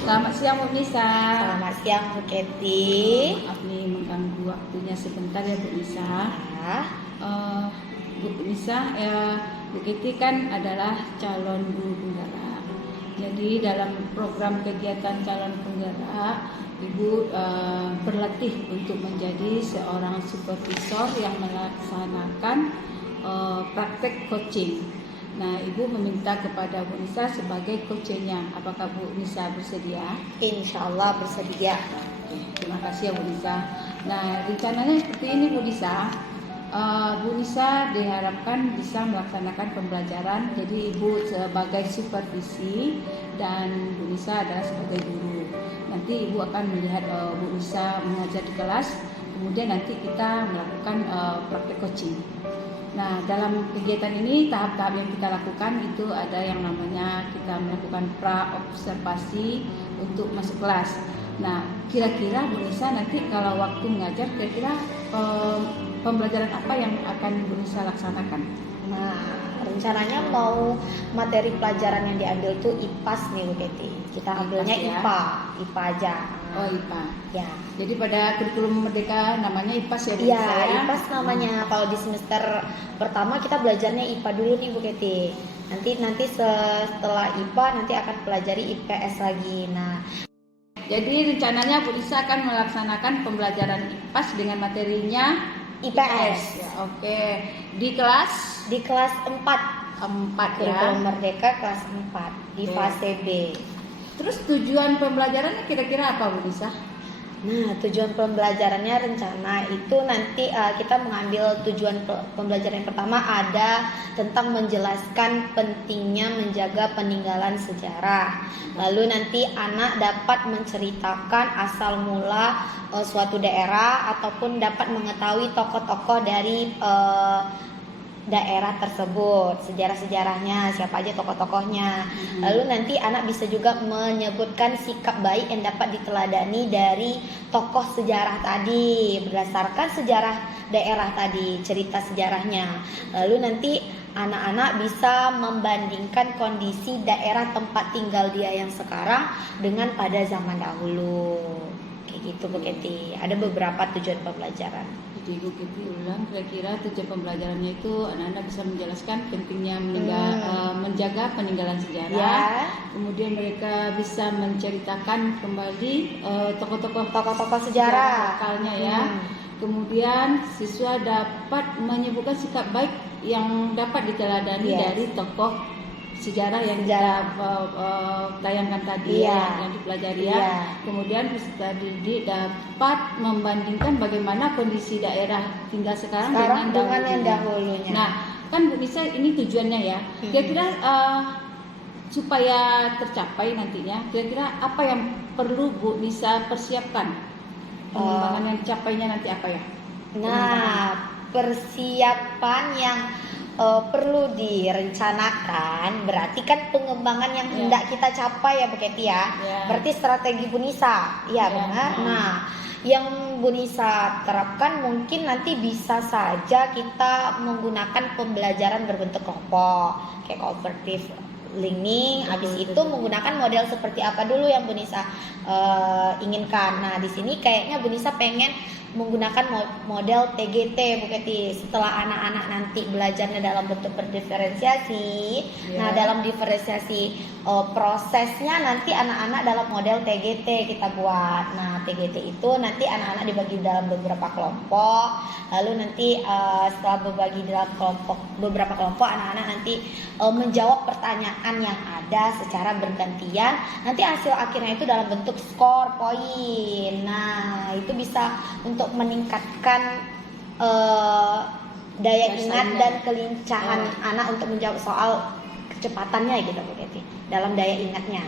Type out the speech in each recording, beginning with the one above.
Selamat siang Bu Nisa. Selamat siang Bu Kety. Maaf nih mengganggu waktunya sebentar ya Bu Nisa. Bu Nisa, Bu Kety kan adalah calon guru penggerak. Jadi dalam program kegiatan calon penggerak, Ibu berlatih untuk menjadi seorang supervisor yang melaksanakan praktek coaching. Nah, Ibu meminta kepada Bu Nisa sebagai coachnya. Apakah Bu Nisa bersedia? Insya Allah bersedia. Oke, terima kasih ya Bu Nisa. Nah, rencananya seperti ini Bu Nisa. Bu Nisa diharapkan bisa melaksanakan pembelajaran. Jadi Ibu sebagai supervisi dan Bu Nisa adalah sebagai guru. Nanti Ibu akan melihat Bu Nisa mengajar di kelas. Kemudian nanti kita melakukan praktek coaching. Nah, dalam kegiatan ini tahap-tahap yang kita lakukan itu ada yang namanya kita melakukan pra-observasi untuk masuk kelas. Nah, kira-kira Bu Nisa nanti kalau waktu mengajar kira-kira pembelajaran apa yang akan Bu Nisa laksanakan? Nah, rencananya mau materi pelajaran yang diambil tuh IPAS nih Bu Kety. Kita ambilnya IPAS ya? IPA aja. Oh, IPA. Ya. Jadi pada kurikulum Merdeka namanya IPAS ya Bu Iya, Nisa ya? IPAS namanya. Kalau di semester pertama kita belajarnya IPA dulu nih Bu Kety. Nanti setelah IPA nanti akan pelajari IPS lagi. Nah, jadi rencananya Bu Nisa akan melaksanakan pembelajaran IPAS dengan materinya IPS. Ya, oke. Di kelas Di kelas 4 ya. kurikulum Merdeka kelas 4 di Oke. fase B. Terus tujuan pembelajarannya kira-kira apa Bu Nisa? Nah, tujuan pembelajarannya rencana itu nanti kita mengambil tujuan pembelajaran yang pertama ada tentang menjelaskan pentingnya menjaga peninggalan sejarah. Lalu nanti anak dapat menceritakan asal mula suatu daerah ataupun dapat mengetahui tokoh-tokoh dari daerah tersebut, sejarah-sejarahnya, siapa aja tokoh-tokohnya. Lalu nanti anak bisa juga menyebutkan sikap baik yang dapat diteladani dari tokoh sejarah tadi berdasarkan sejarah daerah tadi, cerita sejarahnya. Lalu nanti anak-anak bisa membandingkan kondisi daerah tempat tinggal dia yang sekarang dengan pada zaman dahulu. Kayak gitu Bu Kety. Ada beberapa tujuan pembelajaran. Jadi Bu Kety ulang, kira-kira tujuan pembelajarannya itu anak-anak bisa menjelaskan pentingnya menjaga peninggalan sejarah. Ya. Kemudian mereka bisa menceritakan kembali tokoh-tokoh sejarah lokalnya ya. Kemudian siswa dapat menyebutkan sikap baik yang dapat diteladani dari tokoh sejarah yang kita tayangkan tadi yang dipelajari ya. Kemudian peserta didik dapat membandingkan bagaimana kondisi daerah tinggal sekarang dengan yang dahulunya. Nah, kan Bu Nisa ini tujuannya ya. Kira-kira supaya tercapai nantinya, kira-kira apa yang perlu Bu Nisa persiapkan? Pengembangan yang dicapainya nanti apa ya? Nah, persiapan yang perlu direncanakan berarti kan pengembangan yang hendak kita capai ya Bu Kety ya. Berarti strategi Bu Nisa. Iya benar. Nah, yang Bu Nisa terapkan mungkin nanti bisa saja kita menggunakan pembelajaran berbentuk kelompok kayak cooperative learning. Habis itu menggunakan model seperti apa dulu yang Bu Nisa inginkan. Nah, di sini kayaknya Bu Nisa pengen menggunakan model TGT Bu Kety. Setelah anak-anak nanti belajarnya dalam bentuk berdiferensiasi, nah dalam diferensiasi prosesnya nanti anak-anak dalam model TGT kita buat. Nah, TGT itu nanti anak-anak dibagi dalam beberapa kelompok. Lalu nanti setelah berbagi dalam beberapa kelompok, anak-anak nanti menjawab pertanyaan yang ada secara bergantian. Nanti hasil akhirnya itu dalam bentuk skor poin. Nah, itu bisa untuk meningkatkan daya ingat dan kelincahan anak untuk menjawab soal kecepatannya gitu Bu Kety dalam daya ingatnya.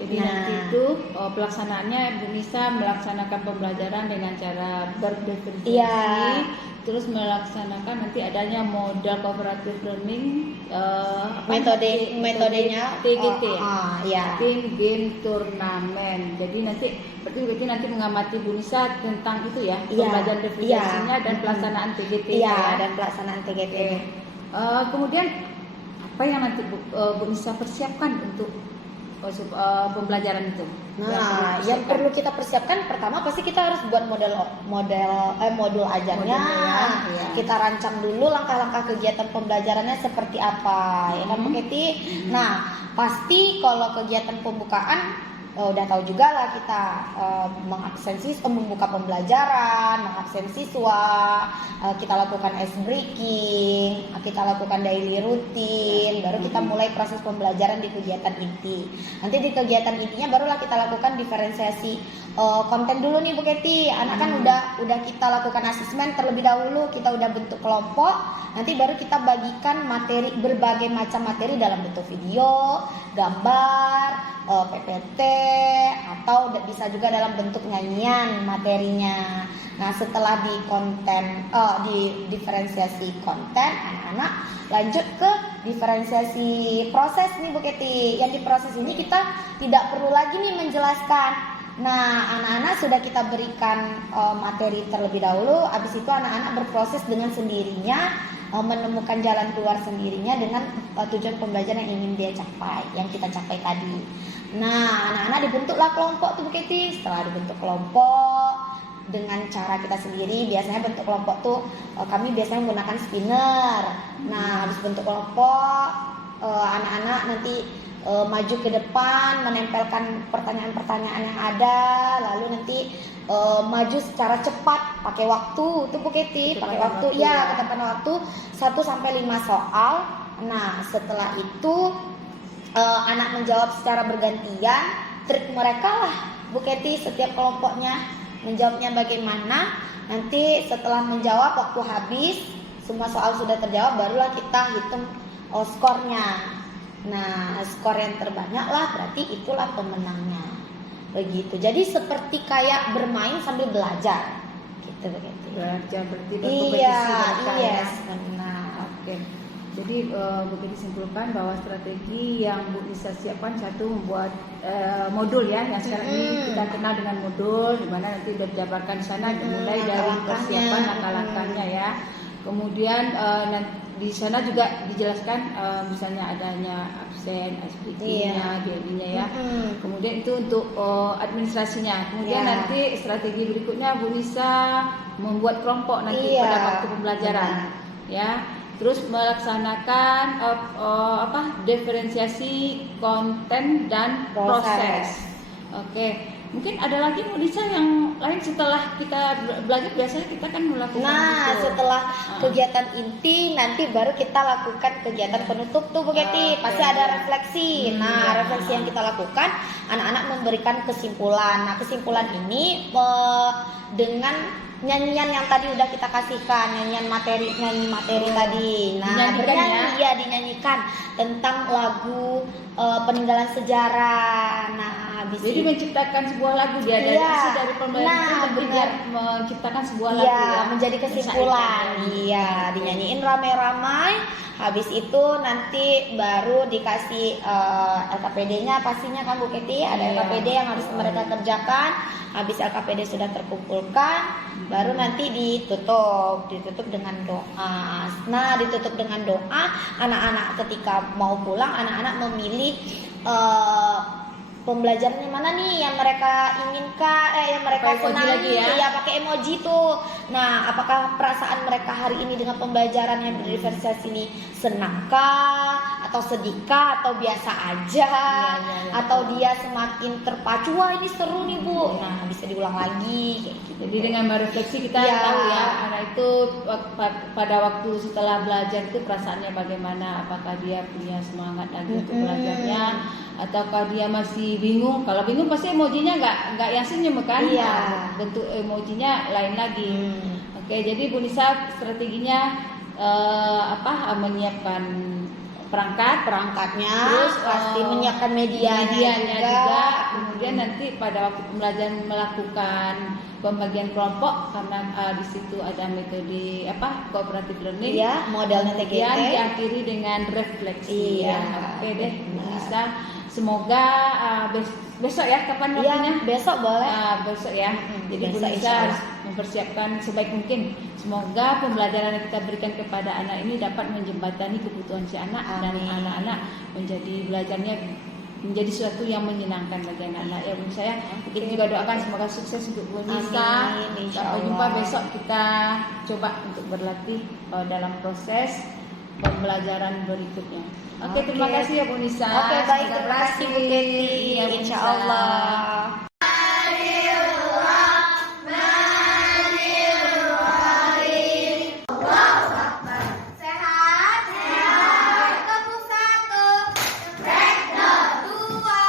Jadi nanti itu pelaksanaannya Bu Nisa melaksanakan pembelajaran dengan cara berdiferensiasi, terus melaksanakan nanti adanya modal cooperative learning, metodenya TGT ya. Tim game turnamen. Jadi berarti nanti mengamati Bu Nisa tentang itu ya, pembelajaran diferensiasinya dan pelaksanaan TGT dan pelaksanaan TGT. Kemudian apa yang nanti Bu Nisa persiapkan untuk pembelajaran itu. Nah, yang perlu kita persiapkan pertama pasti kita harus buat modul ajarnya. Ya. Kita rancang dulu langkah-langkah kegiatan pembelajarannya seperti apa, ya kan Bu Keti? Nah, pasti kalau kegiatan pembukaan udah tahu juga lah kita membuka pembelajaran, mengabsen siswa, kita lakukan ice breaking, kita lakukan daily routine, baru kita mulai proses pembelajaran di kegiatan inti. Nanti di kegiatan intinya barulah kita lakukan diferensiasi konten dulu nih Bu Keti. Anak kan udah kita lakukan asesmen terlebih dahulu, kita udah bentuk kelompok, nanti baru kita bagikan materi, berbagai macam materi dalam bentuk video, gambar, PPT, atau bisa juga dalam bentuk nyanyian materinya. Nah, setelah di diferensiasi konten, anak-anak lanjut ke diferensiasi proses nih Bu Keti. Yang di proses ini kita tidak perlu lagi nih menjelaskan. Nah, anak-anak sudah kita berikan materi terlebih dahulu, habis itu anak-anak berproses dengan sendirinya, menemukan jalan keluar sendirinya dengan tujuan pembelajaran yang ingin dia capai, yang kita capai tadi. Nah, anak-anak dibentuklah kelompok tuh Bu Keti. Setelah dibentuk kelompok dengan cara kita sendiri, biasanya bentuk kelompok tuh kami biasanya menggunakan spinner. Nah, habis bentuk kelompok, anak-anak nanti maju ke depan, menempelkan pertanyaan-pertanyaan yang ada, lalu nanti maju secara cepat pakai waktu tuh Bu Keti, pakai waktu ya, ketepatan waktu 1 sampai 5 soal. Nah, setelah itu anak menjawab secara bergantian. Trik mereka lah Bu Keti, setiap kelompoknya menjawabnya bagaimana. Nanti setelah menjawab, waktu habis, semua soal sudah terjawab, barulah kita hitung skornya. Nah, skor yang terbanyak lah berarti itulah pemenangnya. Begitu. Jadi seperti kayak bermain sambil belajar. Gitu begitu. Belajar berarti berkompetisi. Iya, benar. Oke. Jadi begitu simpulkan bahwa strategi yang Bu Nisa siapkan, satu membuat modul ya, yang sekarang ini kita kenal dengan modul, di mana nanti sudah dijabarkan di sana, dimulai dari persiapan langkah-langkahnya ya. Kemudian di sana juga dijelaskan misalnya adanya absen, SPT-nya, GLI-nya ya. Kemudian itu untuk administrasinya. Kemudian nanti strategi berikutnya Bu Nisa membuat kelompok nanti pada waktu pembelajaran. Ya. Terus melaksanakan diferensiasi konten dan proses. Oke. Mungkin ada lagi Bu Nisa yang lain setelah kita belajar, biasanya kita kan melakukan. Nah, setelah kegiatan inti nanti baru kita lakukan kegiatan penutup tuh Bu Keti. Pasti ada refleksi. Nah, refleksi yang kita lakukan, anak-anak memberikan kesimpulan. Nah, kesimpulan ini dengan nyanyian yang tadi udah kita kasihkan, nyanyi materi tadi. Nah, bernyanyi ya, dinyanyikan tentang lagu peninggalan sejarah. Nah, habis jadi menciptakan sebuah lagu dia dari hasil dari pembelajaran itu menciptakan sebuah lagu ya, menjadi kesimpulan. Iya, dinyanyiin ramai-ramai. Habis itu nanti baru dikasih LKPD-nya pastinya kan Bu Keti, ada LKPD yang harus mereka kerjakan. Habis LKPD sudah terkumpulkan, baru nanti ditutup dengan doa. Nah, ditutup dengan doa, anak-anak ketika mau pulang, anak-anak memilih pembelajarannya mana nih yang mereka inginkan, yang mereka senangi ya, pakai emoji tuh. Nah, apakah perasaan mereka hari ini dengan pembelajaran yang berdiversitas ini senangkah atau sedihkah atau biasa aja, atau dia semakin terpacu, wah ini seru nih Bu. Nah, bisa diulang lagi kayak gitu. Jadi dengan merefleksi kita tahu ya anak itu pada waktu setelah belajar itu perasaannya bagaimana, apakah dia punya semangat lagi untuk belajarnya ataukah dia masih bingung. Kalau bingung pasti emojinya nggak yang senyum kan? Bentuk emojinya lain lagi. Oke, jadi Bu Nisa strateginya menyiapkan perangkatnya, terus pasti menyiapkan medianya juga. Kemudian nanti pada waktu pembelajaran melakukan pembagian kelompok, karena di situ ada metode cooperative learning, modelnya TGT, yang diakhiri dengan refleksi. Oke deh, bisa. Semoga besok ya, kapan waktunya? Besok boleh. Besok ya. Jadi Bu Nisa harus mempersiapkan sebaik mungkin. Semoga pembelajaran yang kita berikan kepada anak ini dapat menjembatani kebutuhan si anak. Amin. Dan anak-anak menjadi belajarnya menjadi sesuatu yang menyenangkan bagi anak-anak ya Bu Nisa ya. Kita juga doakan semoga sukses untuk Bu Nisa. Amin, insya Sampai Allah. jumpa besok, kita coba untuk berlatih dalam proses pembelajaran berikutnya. Oke, terima Oke. kasih ya Bu Nisa. Oke, baik, Semoga terima kasih Bu berhasil. Keti. Iya, Bu Insya Nisa. Allah. Sehat, sehat. Ketemu satu. Krek dot dua.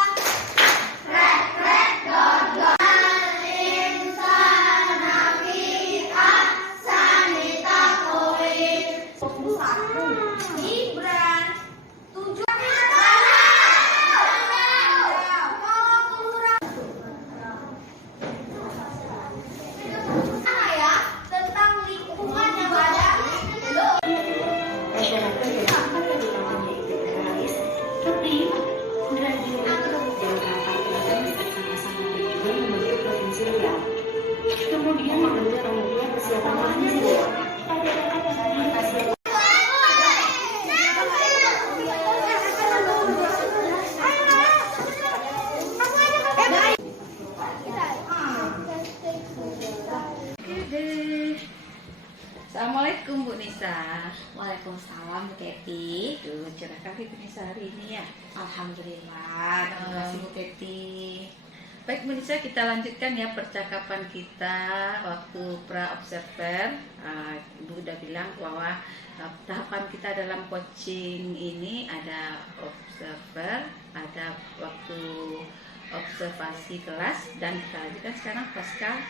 Krek krek dot dot. Insan nafi'ah sanita koin. Satu. Gibran. Tujuh. Mana ya tentang lingkungan yang ada? Kemudian mengambil panitia persiapan organisasi. Assalamualaikum Bu Nisa. Waalaikumsalam Bu Keti. Tuh, cerah kali Bu Nisa hari ini ya. Alhamdulillah, terima kasih Bu Keti. Baik Bu Nisa, kita lanjutkan ya percakapan kita waktu pra-observer. Ibu udah bilang bahwa tahapan kita dalam coaching ini ada observer, ada waktu observasi kelas, dan kita lanjutkan sekarang pasca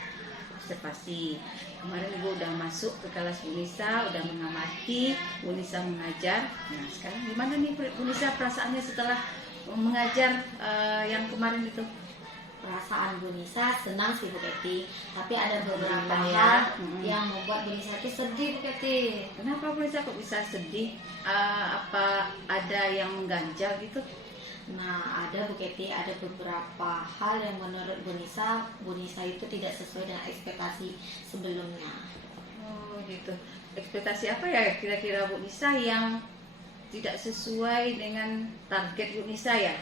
observasi. Kemarin Ibu udah masuk ke kelas Bu Nisa, udah mengamati Bu Nisa mengajar. Nah sekarang gimana nih Bu Nisa perasaannya setelah mengajar yang kemarin itu? Perasaan Bu Nisa senang sih Bu Keti, tapi ada beberapa Alhamdulillah, hal ya. yang membuat Bu Nisa itu sedih Bu Keti. Kenapa Bu Nisa kok bisa sedih? Apa ada yang mengganjal gitu? Nah, ada Bu Keti, ada beberapa hal yang menurut Bu Nisa itu tidak sesuai dengan ekspektasi sebelumnya. Oh gitu. Ekspektasi apa ya kira-kira Bu Nisa yang tidak sesuai dengan target Bu Nisa ya?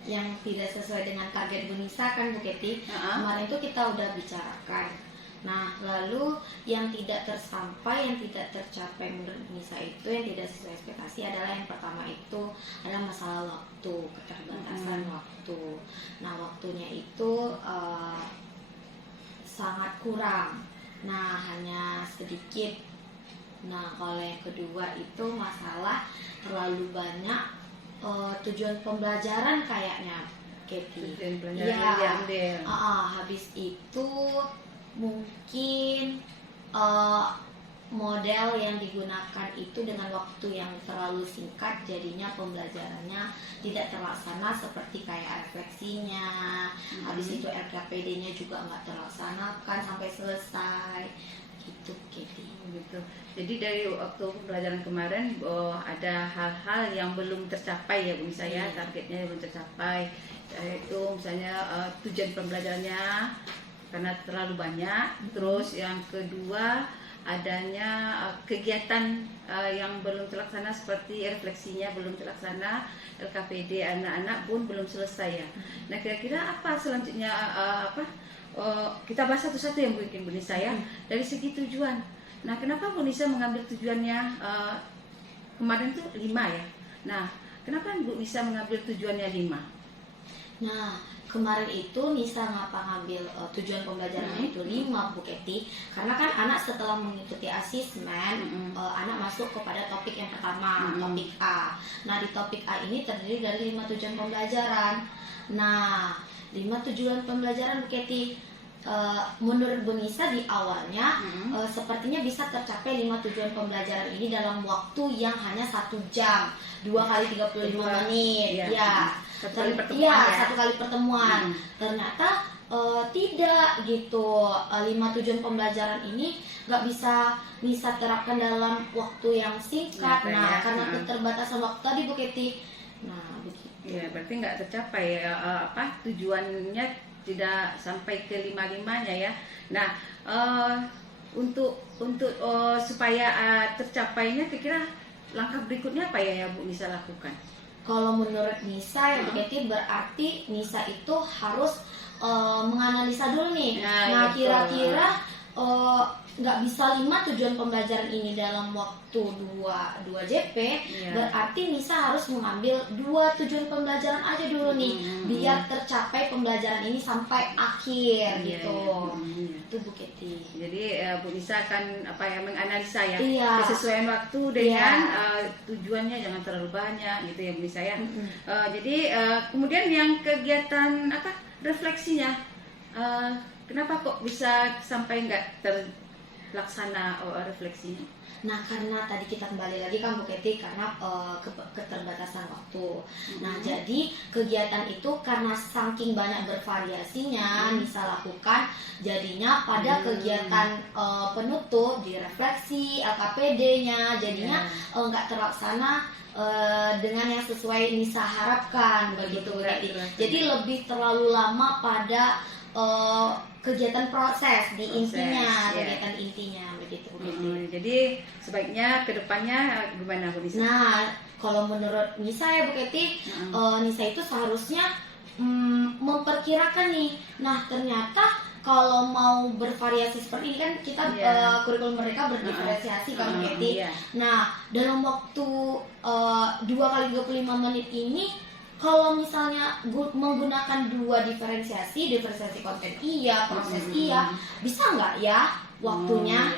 Yang tidak sesuai dengan target Bu Nisa kan Bu Keti, kemarin itu kita udah bicarakan. Nah, lalu yang tidak tersampai, yang tidak tercapai menurut Bu Nisa itu, yang tidak sesuai ekspektasi adalah yang pertama itu adalah masalah waktu, keterbatasan waktu. Nah, waktunya itu sangat kurang. Nah, hanya sedikit. Nah, kalau yang kedua itu masalah terlalu banyak tujuan pembelajaran kayaknya, Keti. Tujuan pelajaran Iya. yang diambil. Habis itu mungkin model yang digunakan itu dengan waktu yang terlalu singkat, jadinya pembelajarannya tidak terlaksana seperti kayak refleksinya. Habis itu LKPD-nya juga nggak terlaksanakan sampai selesai gitu, Keti. Gitu. Jadi dari waktu pembelajaran kemarin ada hal-hal yang belum tercapai ya Bu Nisa ya, targetnya belum tercapai. Itu misalnya tujuan pembelajarannya karena terlalu banyak. Terus yang kedua adanya kegiatan yang belum terlaksana seperti refleksinya belum terlaksana, LKPD anak-anak pun belum selesai ya. Nah kira-kira apa selanjutnya kita bahas satu-satu yang mungkin Bu Nisa ya. Dari segi tujuan. Nah kenapa Bu Nisa mengambil tujuannya kemarin tuh 5 ya. Nah kenapa Bu Nisa mengambil tujuannya 5? Nah, kemarin itu Nisa ngambil tujuan pembelajarannya itu 5 Bu Keti, karena kan anak setelah mengikuti asesmen, anak masuk kepada topik yang pertama, topik A. Nah, di topik A ini terdiri dari 5 tujuan pembelajaran. Nah, 5 tujuan pembelajaran Bu Keti, menurut Bu Nisa di awalnya sepertinya bisa tercapai 5 tujuan pembelajaran ini dalam waktu yang hanya 1 jam, 2 kali 35 menit. Satu kali pertemuan Iya, ya. satu kali pertemuan. Ternyata tidak gitu. 5 tujuan pembelajaran ini nggak bisa terapkan dalam waktu yang singkat. Nah, karena keterbatasan waktu tadi Bu Keti. Nah, begitu. Ya, berarti nggak tercapai tujuannya tidak sampai ke 5-5-nya ya. Nah, untuk supaya tercapainya kira-kira langkah berikutnya apa ya Bu Nisa lakukan? Kalau menurut Nisa ya Bu Keti, berarti Nisa itu harus menganalisa dulu nih. Nah, betul. kira-kira nggak bisa 5 tujuan pembelajaran ini dalam waktu 2 JP, Iya. berarti Nisa harus mengambil 2 tujuan pembelajaran aja dulu nih, biar tercapai pembelajaran ini sampai akhir Iya, gitu. iya. Itu Bu Keti. Jadi Bu Nisa akan menganalisa ya, Iya. kesesuaian waktu dengan tujuannya, jangan terlalu banyak gitu ya Bu Nisa ya. Jadi kemudian yang kegiatan refleksinya, kenapa kok bisa sampai nggak terlaksana refleksinya? Nah, karena tadi kita kembali lagi kan Bu Keti, karena keterbatasan waktu. Nah, jadi kegiatan itu karena saking banyak bervariasinya Nisa lakukan, jadinya pada kegiatan penutup di refleksi LKPD-nya jadinya nggak terlaksana dengan yang sesuai Nisa harapkan, begitu Bu Keti. Jadi lebih terlalu lama pada kegiatan proses di intinya, kegiatan intinya begitu Bu Keti. Jadi sebaiknya kedepannya gimana Bu Nisa? Nah, kalau menurut Nisa ya Bu Keti, Nisa itu seharusnya memperkirakan nih. Nah, ternyata kalau mau bervariasi seperti ini kan kita kurikulum mereka berdiferensiasi kan Bu Keti. Nah, dalam waktu 2 kali 25 menit ini, kalau misalnya menggunakan 2 diferensiasi konten proses bisa nggak ya waktunya?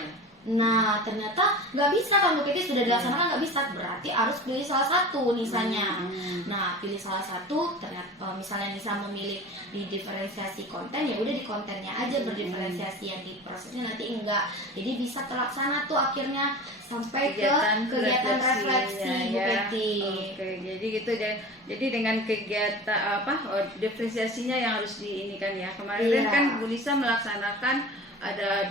Nah, ternyata nggak bisa kan Bu Keti, sudah dilaksanakan nggak bisa, berarti harus pilih salah satu Nisanya. Nah, pilih salah satu, ternyata misalnya Nisa memilih di diferensiasi konten, ya udah di kontennya aja berdiferensiasi, yang di prosesnya nanti enggak. Jadi bisa terlaksana tuh akhirnya sampai ke kegiatan refleksi Bu Keti. Oke, jadi gitu deh. Jadi dengan kegiatan diferensiasinya yang harus diinikan ya. Kemarin kan Bu Nisa melaksanakan ada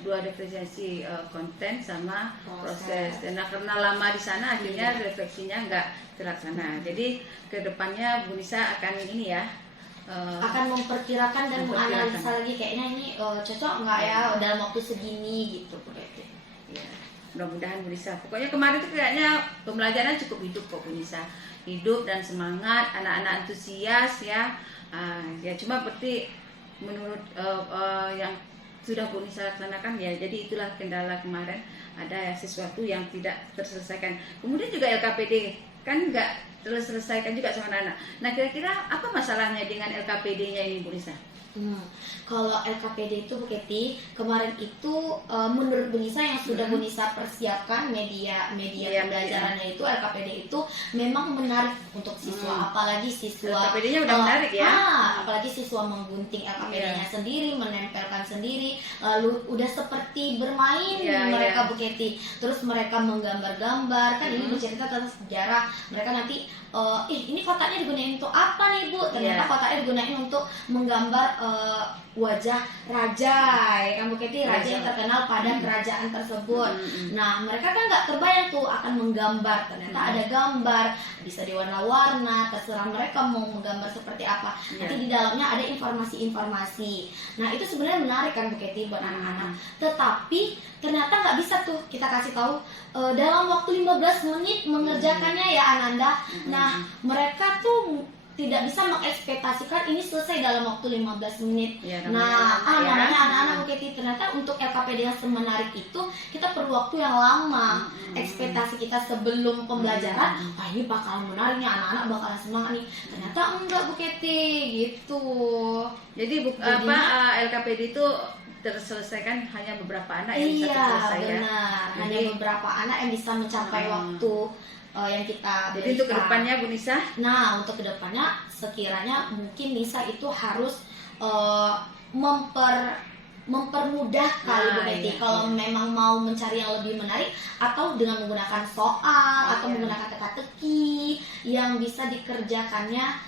dua diferensiasi konten sama proses. Dan karena lama di sana akhirnya refleksinya nggak terlaksana. Jadi kedepannya Bu Nisa akan ini ya, akan memperkirakan dan menganalisa lagi kayaknya ini cocok nggak ya dalam waktu segini gitu Bu Keti. Ya, mudah-mudahan Bu Nisa. Pokoknya kemarin tuh kayaknya pembelajaran cukup hidup kok Bu Nisa. Hidup dan semangat, anak-anak antusias ya. Ya cuma berarti menurut yang sudah Bu Nisa laksanakan ya, jadi itulah kendala kemarin, ada sesuatu yang tidak terselesaikan. Kemudian juga LKPD kan nggak terselesaikan juga sama anak-anak. Nah, kira-kira apa masalahnya dengan LKPD-nya ini Bu Nisa? Kalau LKPD itu Bu Keti, kemarin itu menurut Bu Nisa yang sudah Bu Nisa persiapkan media pembelajarannya itu, LKPD itu memang menarik untuk siswa, apalagi siswa LKPD-nya udah menarik ya. Apalagi siswa menggunting LKPD-nya sendiri, menempelkan sendiri, lalu udah seperti bermain mereka Bu Keti. Terus mereka menggambar-gambar, kan ini bercerita tentang sejarah. Mereka nanti ini kotaknya digunain untuk apa nih Bu? Ternyata kotaknya digunain untuk menggambar wajah raja, ya kan Bu Keti, raja yang terkenal pada kerajaan tersebut. Nah, mereka kan nggak terbayang tuh akan menggambar, ternyata ada gambar, bisa diwarna-warna, terserah mereka mau menggambar seperti apa. Nanti di dalamnya ada informasi-informasi. Nah, itu sebenarnya menarik kan Bu Keti buat anak-anak. Tetapi ternyata nggak bisa tuh kita kasih tahu dalam waktu 15 menit mengerjakannya ya Ananda. Nah, mereka tuh tidak bisa mengekspektasikan ini selesai dalam waktu 15 menit. Namanya anak-anak Bu Keti. Ternyata untuk LKPD yang semenarik itu kita perlu waktu yang lama. Ekspektasi kita sebelum pembelajaran, ini bakalan menarik nih, anak-anak bakalan semangat nih. Ternyata enggak Bu Keti, gitu. Jadi LKPD itu terselesaikan hanya beberapa anak yang bisa terselesai. Iya, benar. Hanya beberapa anak yang bisa mencapai waktu yang kita berikan. Jadi untuk kedepannya Bu Nisa? Nah, untuk kedepannya sekiranya mungkin Nisa itu harus mempermudah kali Bu Keti. Kalau memang mau mencari yang lebih menarik, atau dengan menggunakan soal atau menggunakan teka-teki yang bisa dikerjakannya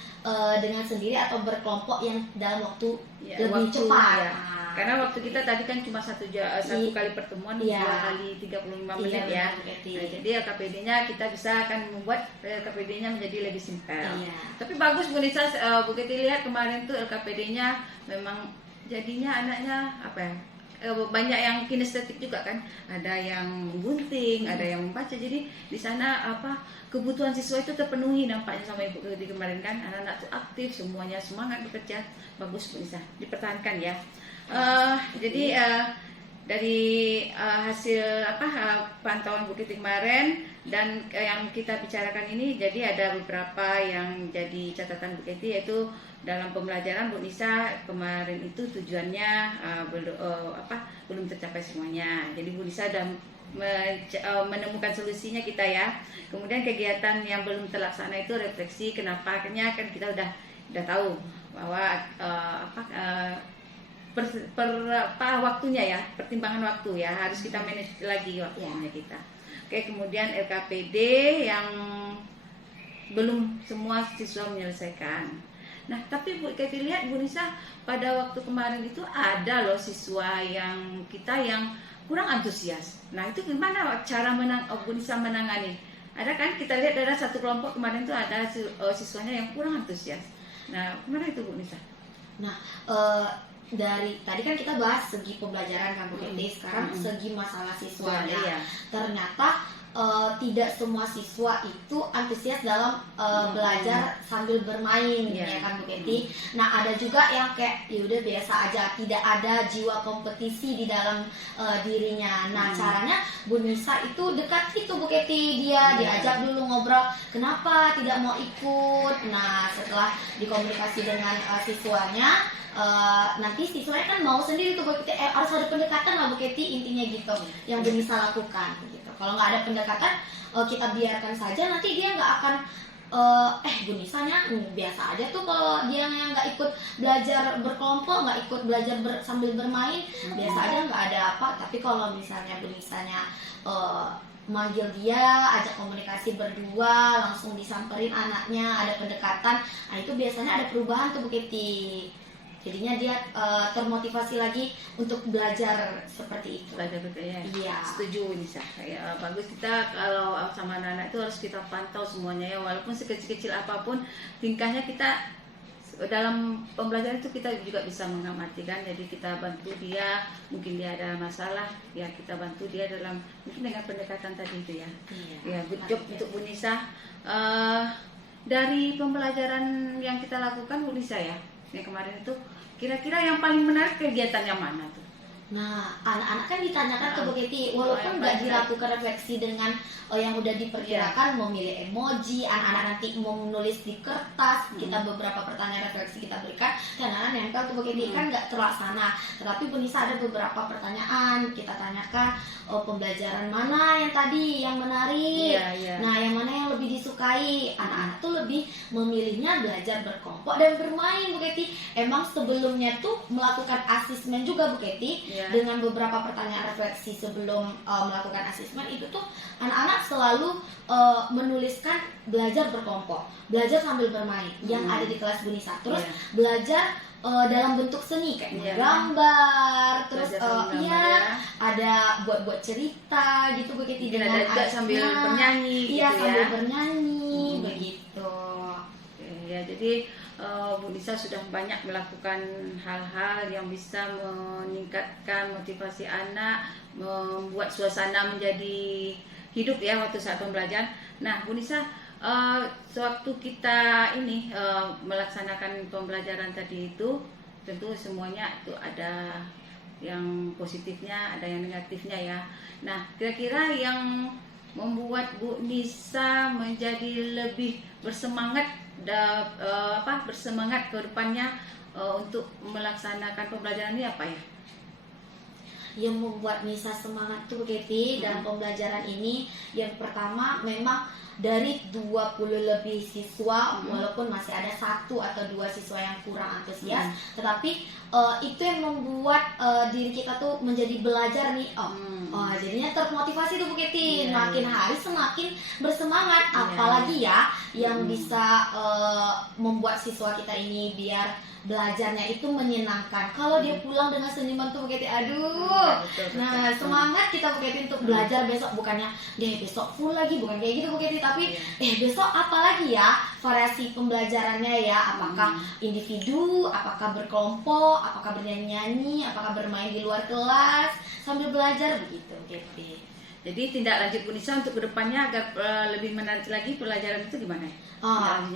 dengan sendiri atau berkelompok yang dalam waktu lebih cepat. Karena waktu kita tadi kan cuma satu kali pertemuan, 2 kali 35 menit ya. Nah, jadi LKPD-nya kita bisa akan membuat LKPD-nya menjadi lebih simpel. Tapi bagus Bu Nisa, Bu Keti lihat kemarin tuh LKPD-nya memang jadinya anaknya banyak yang kinestetik juga kan, ada yang menggunting, ada yang membaca. Jadi di sana kebutuhan siswa itu terpenuhi nampaknya sama Ibu di kemarin kan, anak-anak itu aktif, semuanya semangat bekerja. Bagus Bu Nisa, dipertahankan ya. Jadi dari hasil pantauan Bu Titi kemarin dan yang kita bicarakan ini, jadi ada beberapa yang jadi catatan Bu Titi, yaitu dalam pembelajaran Bu Nisa kemarin itu tujuannya belum tercapai semuanya. Jadi Bu Nisa sudah menemukan solusinya kita ya. Kemudian kegiatan yang belum terlaksana itu refleksi kenapa, akhirnya kan kita udah tahu bahwa waktunya ya, pertimbangan waktu ya, harus kita manage lagi waktunya kita. Oke, kemudian LKPD yang belum semua siswa menyelesaikan. Nah, tapi Bu Keti lihat Bu Nisa pada waktu kemarin itu ada loh siswa yang kurang antusias. Nah, itu gimana cara Bu Nisa menangani? Ada kan kita lihat ada satu kelompok kemarin itu ada siswanya yang kurang antusias. Nah, gimana itu Bu Nisa? Nah, dari tadi kan kita bahas segi pembelajaran kan Bu Keti, sekarang segi masalah siswanya. Iya. Ternyata tidak semua siswa itu antusias dalam belajar sambil bermain, ya kan Bu Keti. Nah, ada juga yang kayak yaudah biasa aja, tidak ada jiwa kompetisi di dalam dirinya. Nah, caranya Bu Nisa itu dekat itu Bu Keti, dia diajak dulu ngobrol, kenapa tidak mau ikut. Nah, setelah dikomunikasi dengan siswanya, nanti siswanya kan mau sendiri tuh Bu Keti, harus ada pendekatan lah Bu Keti, intinya gitu yang Bu Nisa lakukan gitu. Kalau nggak ada pendekatan, kita biarkan saja, nanti dia nggak akan Bu Nisanya biasa aja tuh kalau dia yang nggak ikut belajar berkelompok, nggak ikut belajar sambil bermain, biasa aja nggak ada apa. Tapi kalau misalnya Bu Nisanya manggil dia, ajak komunikasi berdua, langsung disamperin anaknya, ada pendekatan, nah itu biasanya ada perubahan tuh Bu Keti. Jadinya dia termotivasi lagi untuk belajar seperti itu. Belajar betul ya. Iya. Setuju Nisa. Ya, bagus, kita kalau sama anak-anak itu harus kita pantau semuanya ya, walaupun sekecil-kecil apapun tingkahnya, kita dalam pembelajaran itu kita juga bisa mengamati kan. Jadi kita bantu dia, mungkin dia ada masalah, ya kita bantu dia dalam mungkin dengan pendekatan tadi itu ya. Iya. Ya, good job untuk Bu Nisa. Dari pembelajaran yang kita lakukan Bu Nisa ya, yang kemarin itu kira-kira yang paling menarik kegiatan yang mana tuh? Nah, anak-anak kan ditanyakan ke Bu Keti, walaupun nggak dilakukan refleksi dengan yang udah diperkirakan, memilih emoji, anak-anak nanti mau menulis di kertas, kita beberapa pertanyaan refleksi kita berikan, dan anak-anak nempel tuh Bu Keti, kan nggak terlaksana. Tetapi Bu Nisa ada beberapa pertanyaan, kita tanyakan pembelajaran mana yang tadi yang menarik, nah yang mana yang lebih disukai. Anak-anak tuh lebih memilihnya belajar berkelompok dan bermain Bu Keti. Emang sebelumnya tuh melakukan asesmen juga Bu Keti, dengan beberapa pertanyaan refleksi sebelum melakukan asesmen itu tuh anak-anak selalu menuliskan belajar berkelompok, belajar sambil bermain yang ada di kelas Bu Nisa. Terus belajar dalam bentuk seni kayak gambar, terus ada buat cerita gitu Bu Keti, dengan ada sambil bernyanyi gitu sambil bernyanyi begitu. Ya, jadi Bu Nisa sudah banyak melakukan hal-hal yang bisa meningkatkan motivasi anak, membuat suasana menjadi hidup ya waktu saat pembelajaran. Nah, Bu Nisa, sewaktu kita ini melaksanakan pembelajaran tadi itu, tentu semuanya itu ada yang positifnya, ada yang negatifnya ya. Nah, kira-kira yang membuat Bu Nisa menjadi lebih bersemangat bersemangat ke depannya untuk melaksanakan pembelajaran ini apa ya? Yang membuat Nisa semangat tuh Keti dalam pembelajaran ini, yang pertama memang dari 20 lebih siswa, walaupun masih ada 1 atau 2 siswa yang kurang antusias, tetapi itu yang membuat diri kita tuh menjadi belajar nih. Jadinya termotivasi tuh Bu Keti, makin hari semakin bersemangat. Apalagi ya yang bisa membuat siswa kita ini biar belajarnya itu menyenangkan. Kalau dia pulang dengan senyuman tuh Bu Keti, aduh. Nah, semangat kita Bu Keti untuk belajar besok, bukannya deh besok full lagi, bukan kayak gitu Bu Keti. tapi besok apa lagi ya variasi pembelajarannya ya? Apakah individu, apakah berkelompok, apakah bernyanyi-nyanyi, apakah bermain di luar kelas sambil belajar begitu, gitu. Jadi tindak lanjut Bu Nisa untuk kedepannya agar lebih menarik lagi pelajaran itu gimana? Apa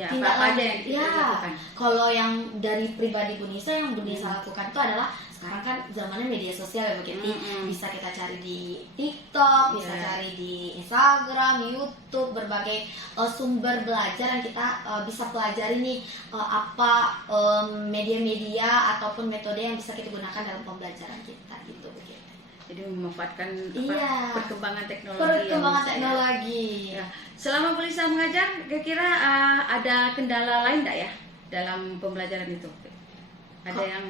aja yang kita lakukan? Kalau yang dari pribadi Bu Nisa, yang Bu Nisa lakukan itu adalah sekarang kan zamannya media sosial ya Bu Keti. Bisa kita cari di TikTok, bisa cari di Instagram, YouTube, berbagai sumber belajar yang kita bisa pelajari nih apa media-media ataupun metode yang bisa kita gunakan dalam pembelajaran kita gitu Bu Keti. Jadi memanfaatkan perkembangan teknologi. Teknologi. Ya. Selama Bu Nisa mengajar, kira-kira ada kendala lain enggak ya dalam pembelajaran itu? Ada yang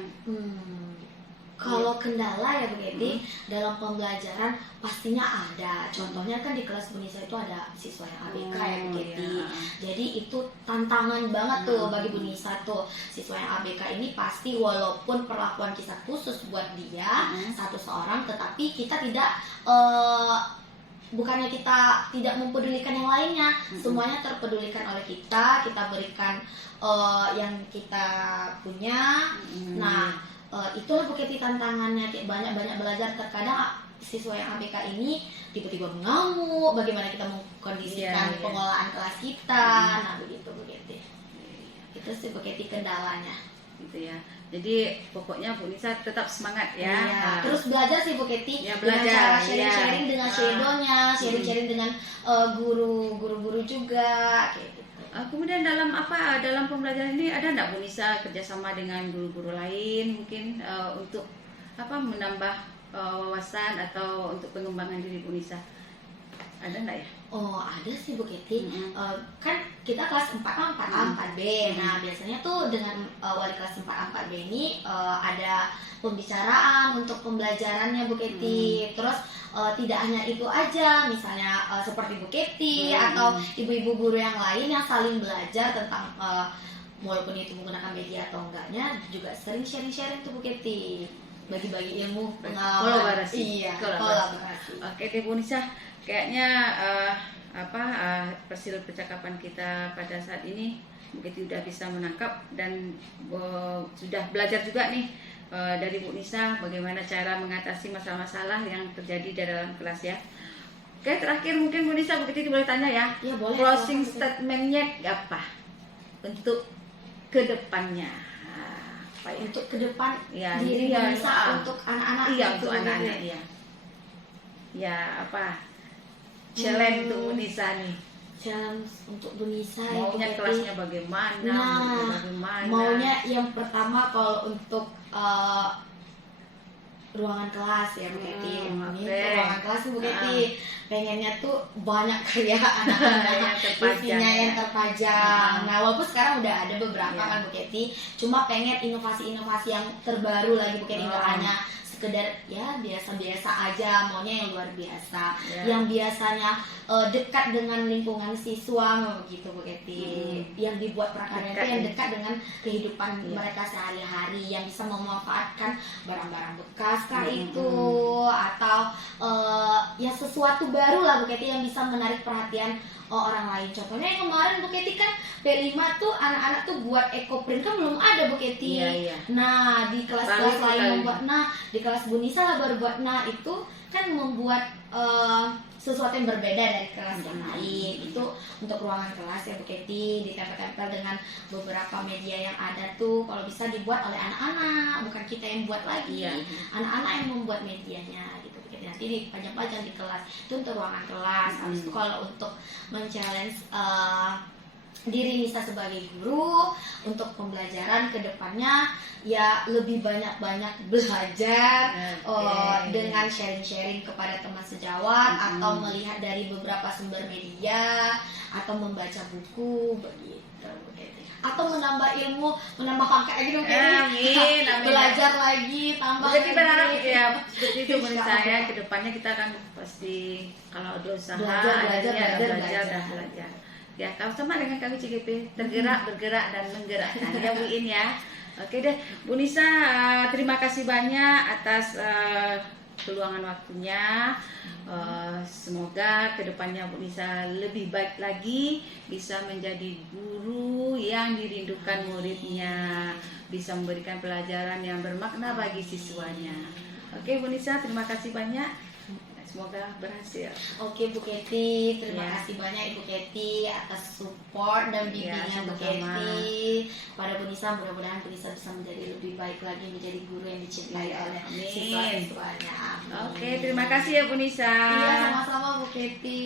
kalau kendala ya Bu Keti, dalam pembelajaran pastinya ada. Contohnya kan di kelas Bu Nisa itu ada siswa yang ABK ya Bu Keti. Jadi itu tantangan banget tuh bagi Bu Nisa tuh. Siswa yang ABK ini pasti walaupun perlakuan kita khusus buat dia satu seorang, tetapi kita tidak bukannya kita tidak mempedulikan yang lainnya, semuanya terpedulikan oleh kita berikan yang kita punya. Nah, itulah Bu Keti tantangannya, banyak belajar. Terkadang siswa yang ABK ini tiba-tiba mengamuk, bagaimana kita mengkondisikan pengolahan kelas kita. Nah begitu Bu Keti. Itu sih Bu Keti kendalanya. Gitu ya. Jadi pokoknya Bu Nisa tetap semangat ya. Terus belajar sih Bu Keti, belajar, dengan cara sharing-sharing dengan shadownya, sharing-sharing dengan guru-guru juga kayak gitu. Kemudian dalam pembelajaran ini ada enggak Bu Nisa kerjasama dengan guru-guru lain mungkin untuk menambah wawasan atau untuk pengembangan diri Bu Nisa? Ada enggak ya? Oh ada sih Bu Keti. Kan kita kelas 4A, 4A, 4B. Nah biasanya tuh dengan wali kelas 4A, 4B ini ada pembicaraan untuk pembelajarannya Bu Keti. Terus tidak hanya itu aja, misalnya seperti Bu Keti atau ibu-ibu guru yang lain yang saling belajar tentang walaupun itu menggunakan media atau enggaknya, juga sering sharing-sharing tuh Bu Keti, bagi-bagi ilmu, pengalaman. Kolaborasi. Oke deh Bu Nisa, kayaknya hasil percakapan kita pada saat ini Bu Keti udah bisa menangkap dan sudah belajar juga nih dari Bu Nisa bagaimana cara mengatasi masalah-masalah yang terjadi di dalam kelas ya. Oke, terakhir mungkin Bu Nisa, Bu Keti boleh tanya ya. Iya boleh. Closing statementnya apa untuk kedepannya? Apa ya? Untuk ke depan diri Bu Nisa untuk anak-anak. Iya, untuk anak-anak ya. Ya apa? Challenge untuk Bu Nisa nih. Challenge untuk Bu Nisa maunya ya, kelasnya bagaimana? Maunya yang pertama kalau untuk ruangan kelas ya Bu Keti. Ruangan kelas Bu Keti pengennya tuh banyak karya anak-anak, isinya yang terpajang. Nah walaupun sekarang udah ada beberapa kan Bu Keti, cuma pengen inovasi-inovasi yang terbaru lagi Bu Keti, nggak hanya sekedar ya biasa-biasa aja, maunya yang luar biasa, yang biasanya dekat dengan lingkungan siswa begitu Bu Keti, yang dibuat prakarya itu yang dekat dengan kehidupan mereka sehari-hari, yang bisa memanfaatkan barang-barang bekas kah itu atau ya sesuatu baru lah Bu Keti yang bisa menarik perhatian orang lain. Contohnya yang kemarin Bu Keti kan P5 tuh anak-anak tuh buat ekoprint kan belum ada Bu Keti. Nah di kelas-kelas lain membuat, di kelas Bu Nisa lah baru buat, itu kan membuat sesuatu yang berbeda dari kelas yang lain. Itu untuk ruangan kelas ya Bu Keti, ditempel-tempel dengan beberapa media yang ada tuh, kalau bisa dibuat oleh anak-anak, bukan kita yang buat lagi, anak-anak yang membuat medianya gitu. Nanti dipajang-pajang di kelas, itu untuk ruangan kelas. Habis itu kalau untuk men-challenge diri Nisa sebagai guru untuk pembelajaran ke depannya ya lebih banyak-banyak belajar dengan sharing-sharing kepada teman sejawat atau melihat dari beberapa sumber media atau membaca buku begitu. Atau menambah ilmu, menambah pangkat lagi dong Amin. Belajar lagi, tambah. Jadi berharap ya seperti itu menurut saya, kedepannya kita akan pasti kalau ada usaha belajar. Ya, kalau sama dengan kami CGP, bergerak dan menggerakkan ya Bu In ya. Oke deh, Bu Nisa, terima kasih banyak atas keluangan waktunya. Semoga kedepannya Bu Nisa lebih baik lagi, bisa menjadi guru yang dirindukan muridnya, bisa memberikan pelajaran yang bermakna bagi siswanya. Oke Bu Nisa, terima kasih banyak. Semoga berhasil. Oke Bu Kety, terima Ya. kasih banyak Ibu Kety atas support dan bimbingan Bu sama-sama. Kety. Pada Bu Nisa, mudah-mudahan Bu Nisa bisa menjadi lebih baik lagi, menjadi guru yang dicintai Ya, oleh amin. siswa-siswanya. Amin. Oke, terima kasih ya Bu Nisa. Iya, sama-sama Bu Kety.